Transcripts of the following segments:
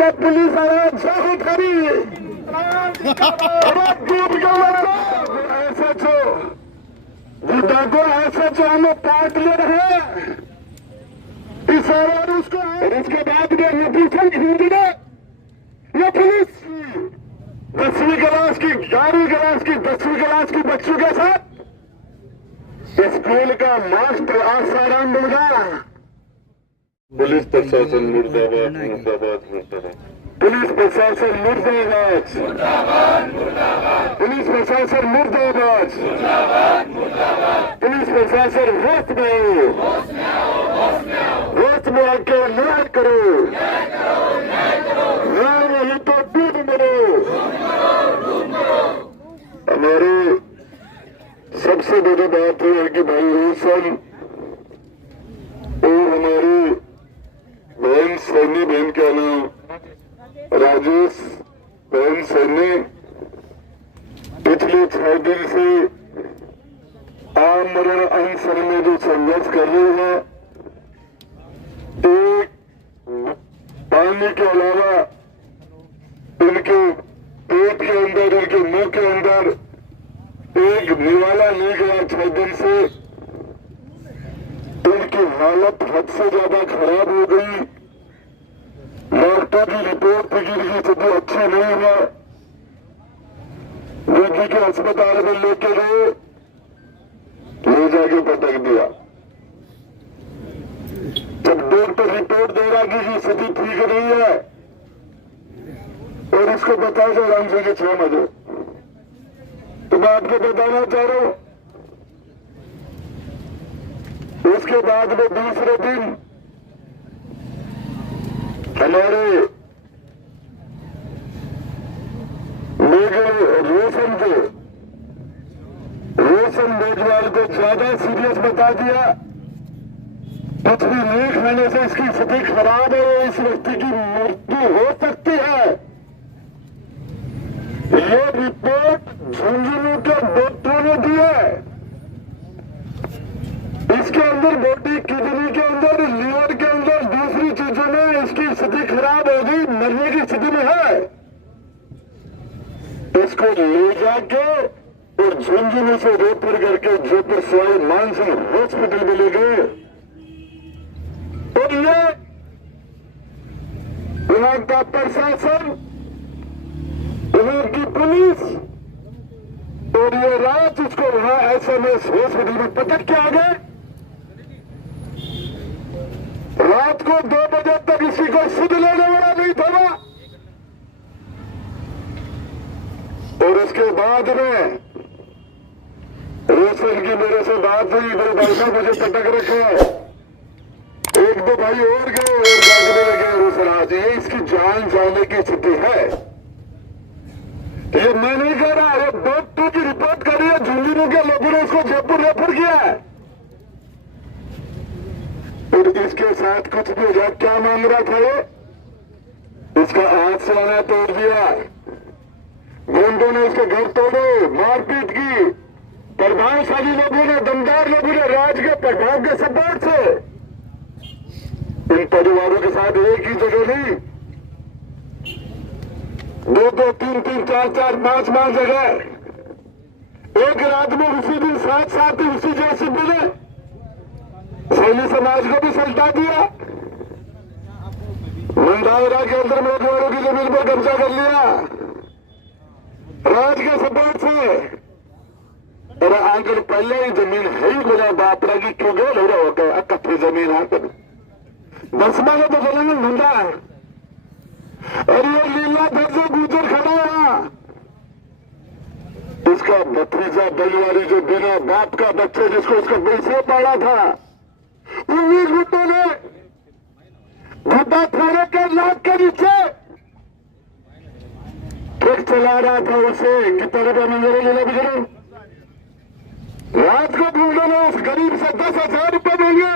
अरे पुलिस आवाज जाहिर करी ऐसे जो बुद्धा को ऐसे जो हमें पार्ट ले रहे इस और उसको और उसके बाद में ये पूछा हिंदी में ये पुलिस 10वीं क्लास की 11वीं क्लास की 10वीं क्लास की बच्चों के साथ स्कूल का मास्टर आसाराम बन गया। पुलिस प्रशासन मुर्दाबाद मुर्दाबाद मुर्दाबाद। पुलिस प्रशासन मुर्दाबाद, पुलिस प्रशासन मुर्दाबाद, पुलिस प्रशासन होश में आके न्याय करो, न्याय नहीं तो डूब मरो। हमारी सबसे बड़ी बात है कि भाई रोशन और हमारी बहन सैनी बहन का नाम राजेश बहन सैनी पिछले 6 दिन से आमरण अनशन में जो संघर्ष कर रहे हैं, एक पानी के अलावा इनके पेट के अंदर इनके मुंह के अंदर एक निवाला नहीं गया। 6 दिन से इनकी हालत हद से ज्यादा खराब हो गई। डॉक्टर की रिपोर्ट की स्थिति अच्छी नहीं है। दिल्ली के अस्पताल में लेके गए, ले जाके पटक दिया। जब डॉक्टर रिपोर्ट दे रहा कि स्थिति ठीक नहीं है और इसको बताया जाए राम सिंह के 6 बजे, तो मैं आपको बताना चाह रहा हूं उसके बाद में दूसरे दिन हमारे रोशन मेघवाल को ज्यादा सीरियस बता दिया। कुछ भी नहीं खाने से इसकी स्थिति खराब है, इस व्यक्ति की मृत्यु हो सकती है। ये रिपोर्ट झुंझुनू के डॉक्टरों ने दी है। इसके अंदर बॉडी, किडनी के अंदर, लीवर के अंदर, दूसरी चीजों में इसकी स्थिति खराब होगी, मरने की स्थिति में है। इसको ले जाके और झुंझुनू से रेफर करके जयपुर सवाई मानसिंह हॉस्पिटल में ले गए। और ये यहाँ का प्रशासन, यहाँ की पुलिस और ये रात उसको वहां SMS हॉस्पिटल में पटक के आ गए। रात को 2 बजे तक इसी को सुध लेने वाला नहीं था। और उसके बाद में रोशन की मेरे से बात हुई, मेरे भाई साहब मुझे पटक रखे, 1-2 भाई और गए और भागने लगे। रोशन आज ये इसकी जान जाने की स्थिति है। ये मैं नहीं कह रहा, ये डॉक्टर की रिपोर्ट कर रही है। झुंझुनू के लोगों ने उसको जयपुर रेफर किया है। और इसके साथ कुछ भी हो जाए, क्या मांग रहा था ये? इसका हाथ से आना तोड़ दिया, गुंडों ने उसके घर तोड़े, मारपीट की। प्रभावशाली लोगों ने, दमदार लोगों ने राज के प्रभाव के सपोर्ट से इन परिवारों के साथ एक ही जगह नहीं, 2-2, 3-3, 4-4, 5-5 जगह एक रात में उसी दिन साथ उसी जैसे मिले। सैनी समाज को भी सल्टा दिया। मंदावरा के अंदर मेघवालों की जमीन पर कब्जा कर लिया राज के सपोर्ट से। और आकर पहले ही जमीन है ही बोला बापरा की क्यों गए हो रहा होगा कट्ठी जमीन आकर 10 में तो चलेंगे धंधा है। और ये लीला धर से गुजर खड़ा हुआ, इसका भतीजा बलिवारी जो बिना बाप का बच्चे जिसको उसका पैसे पाला था, 19 गुटों ने गुड्डा थाने के लाख के नीचे ट्रक चला रहा था उसे कितने रुपया मंजूरी लेना बिजरू। रात को ढूंढो ने उस गरीब से 10,000 रुपये देंगे,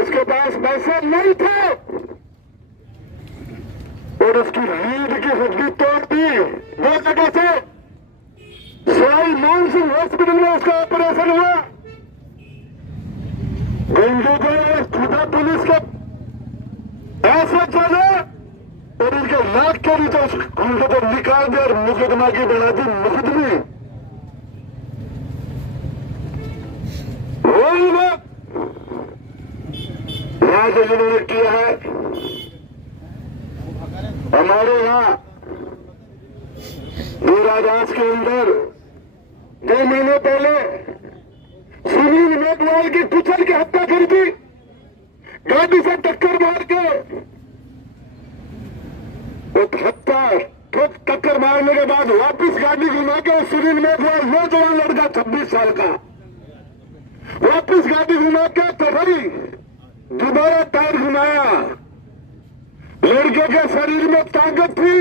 उसके पास पैसे नहीं थे और उसकी रीढ़ की हड्डी तोड़ दी 2 जगह से। सवाई मानसिंह हॉस्पिटल में उसका ऑपरेशन हुआ। गुंडों को खुदा पुलिस के ऐसे चले और इनके लाख के भी तो उनको तो निकाल दिया और मुकदमा की बना दी मुकदमी। वही बात यहाँ जो जिन्होंने किया है हमारे यहाँ दूरादास के अंदर 2 महीने पहले सुनील मेघवाल की कुचल की हत्या कर दी, गाड़ी से टक्कर मार के। हत्या टक्कर मारने के बाद वापस गाड़ी घुमा के सुनील मेघवाल नौजवान लड़का 26 साल का वापस गाड़ी घुमा के तो भाई दोबारा टायर घुमाया। लड़के के शरीर में ताकत थी,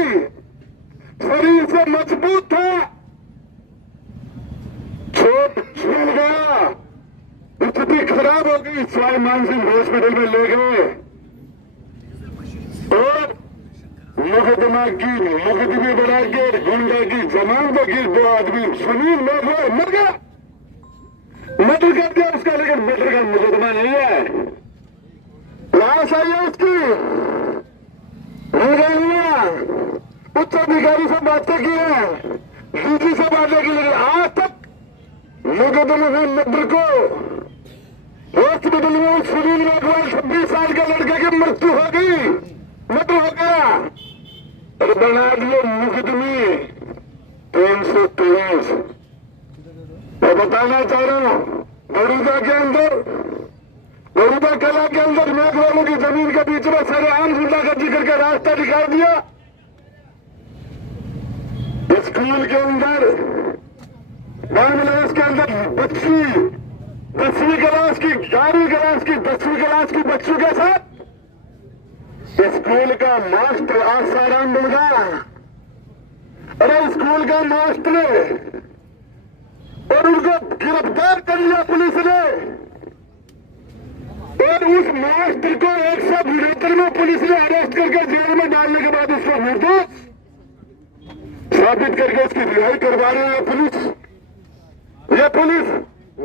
शरीर से मजबूत था, चोट छूट गया, स्थिति खराब हो गई, सवाई मानसिंह हॉस्पिटल में ले गए और मुकदमा की मुकदमे बना के गुंडा की जमानत की 2 आदमी सुनील मेघवाल मर गया, मर्डर कर दिया उसका। लेकिन मर्डर का मुकदमा नहीं है, लाश आई है उसकी। उच्च अधिकारी से बातें की है, डीजी से बातें की, लेकिन आज तक मुकदमे में मर्डर को हॉस्पिटल में सुनील मेघवाल 26 साल का लड़के की मृत्यु हो गई, मर्डर हो गया और बना दिए मुकदमे 323। मैं बताना चाह रहा हूं बड़ौदा के अंदर, बड़ौदा कला के अंदर मेघवालों की जमीन के बीच में सरेआम गुंडागर्दी करके रास्ता दिखा दिया। स्कूल के अंदर बांग्लादेश के अंदर बच्ची 10वीं क्लास की 11वीं क्लास की 10वीं क्लास की बच्चों के साथ स्कूल का मास्टर आसाराम बन गया। अरे स्कूल का मास्टर और उनको गिरफ्तार कर लिया पुलिस ने और उस मास्टर को 172 में पुलिस ने अरेस्ट करके जेल में डालने के बाद उसको निर्दोष साबित करके उसकी रिहाई करवा रही है पुलिस। ये पुलिस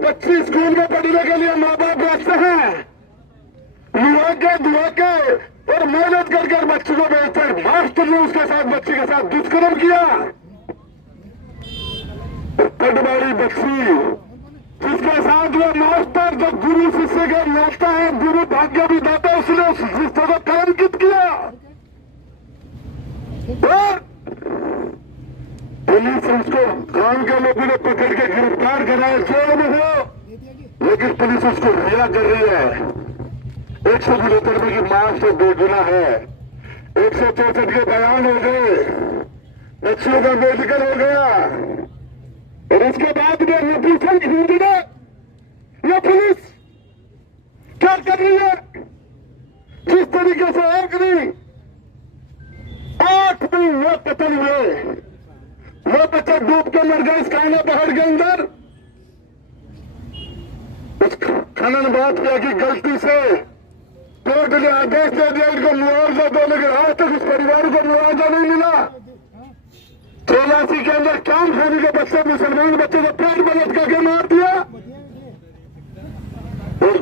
बच्ची स्कूल में पढ़ने के लिए माँ बाप भेजते हैं, दुआ के और मेहनत कर बच्ची को भेजते हैं। मास्टर ने उसके साथ बच्ची के साथ दुष्कर्म किया। पटवारी बच्ची जिसके साथ वो मास्टर जो गुरु शिष्य का नाता है, गुरु भाग्य भी दाता, उसने उस रिश्ते को कलंकित किया और पुलिस उसको गांव के लोगों ने पकड़ के गिरफ्तार कराया, जेल में हो, लेकिन पुलिस उसको रिहा कर रही है। 172 में की मांग से बेगुना है, 164 के बयान हो गए, बच्चों का मेडिकल हो गया और उसके बाद में नतीजन हिंदी में यह पुलिस क्या कर रही है। जिस तरीके से एक नहीं 8 दिन वो कत्ल हुए, वो बच्चा डूब के मर गया इस काना पहाड़ के अंदर। उस खनन बात किया कि गलती से कोर्ट ने आदेश दे दिया इनको मुआवजा दो, लेकिन आज तक उस परिवार को मुआवजा नहीं मिला। 83 के अंदर काम खाने के बच्चे मुसलमान बच्चे को पेट में लटका के मार दिया। और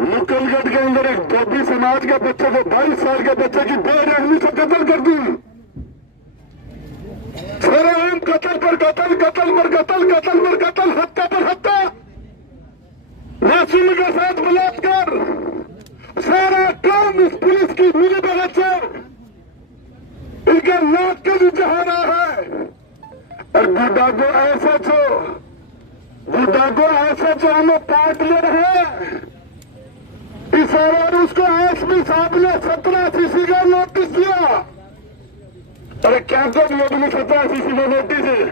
मुकलगढ़ के अंदर एक धोबी समाज के बच्चे को 22 साल के बच्चे की बेरहमी से कत्ल कर दी। सरेआम कत्ल पर कत्ल, कत्ल पर कत्ल, कत्ल पर कत्ल, हत्या पर हत्या, मासूम के साथ बलात्कार, सारा काम इस पुलिस की मिली भगत से इनके नाक के नीचे हो रहा है। और बुढ़ा को ऐसा जो हमें पार्ट ले रहे इस और उसको एसपी साहब ने 17 सीसी का नोटिस दिया। अरे क्या कर लोगों ने 17 सीसी का नोटिस है?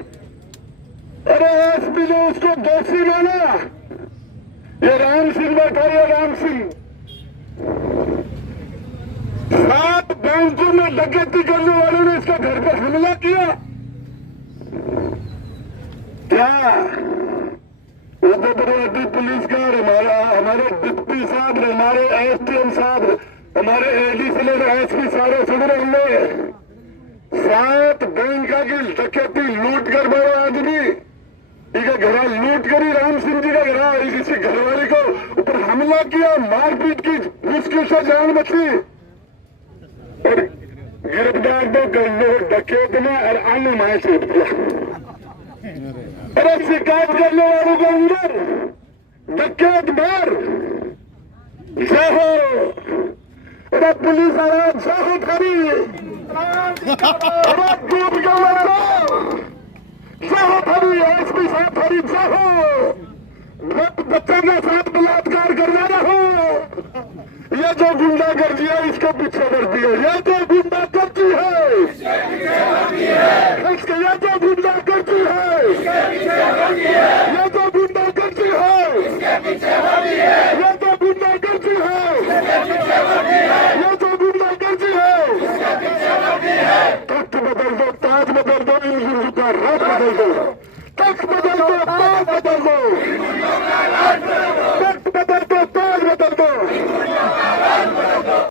अरे एसपी ने उसको दोषी माना। ये राम सिंह बैठा है, राम सिंह 7 बैंकों में डकैती करने वालों ने इसका घर पर हमला किया। क्या उपप्रभारी पुलिस का हमारे डिप्टी साहब, हमारे एसडीएम साहब, हमारे एडीसी ने एसपी सारे सुधरे हमने 7 बैंक की डकैती लूट कर बड़े आदमी इनका घर लूट करी, राम सिंह जी का घर, इसी घरवाली को ऊपर हमला किया, मारपीट की, मुश्किल से जान बची। और गिरफ्तार तो कर लो डकैत ने और अन्य माए छूट दिया। अरे शिकायत करने वालों को अंदर डकैत मार जाओ। अरे पुलिस आराम जाओ खड़ी। अरे डूब गया जाओ खड़ी। एसपी साहब खड़ी जाओ। बच्चा के साथ बलात्कार करना रहो। ये जो गुंडागर्दी है इसको पीछे कर दियो। ये जो गुंडागर्दी है इसके ये जो गुंडागर्दी है ये जो गुंडागर्दी है ये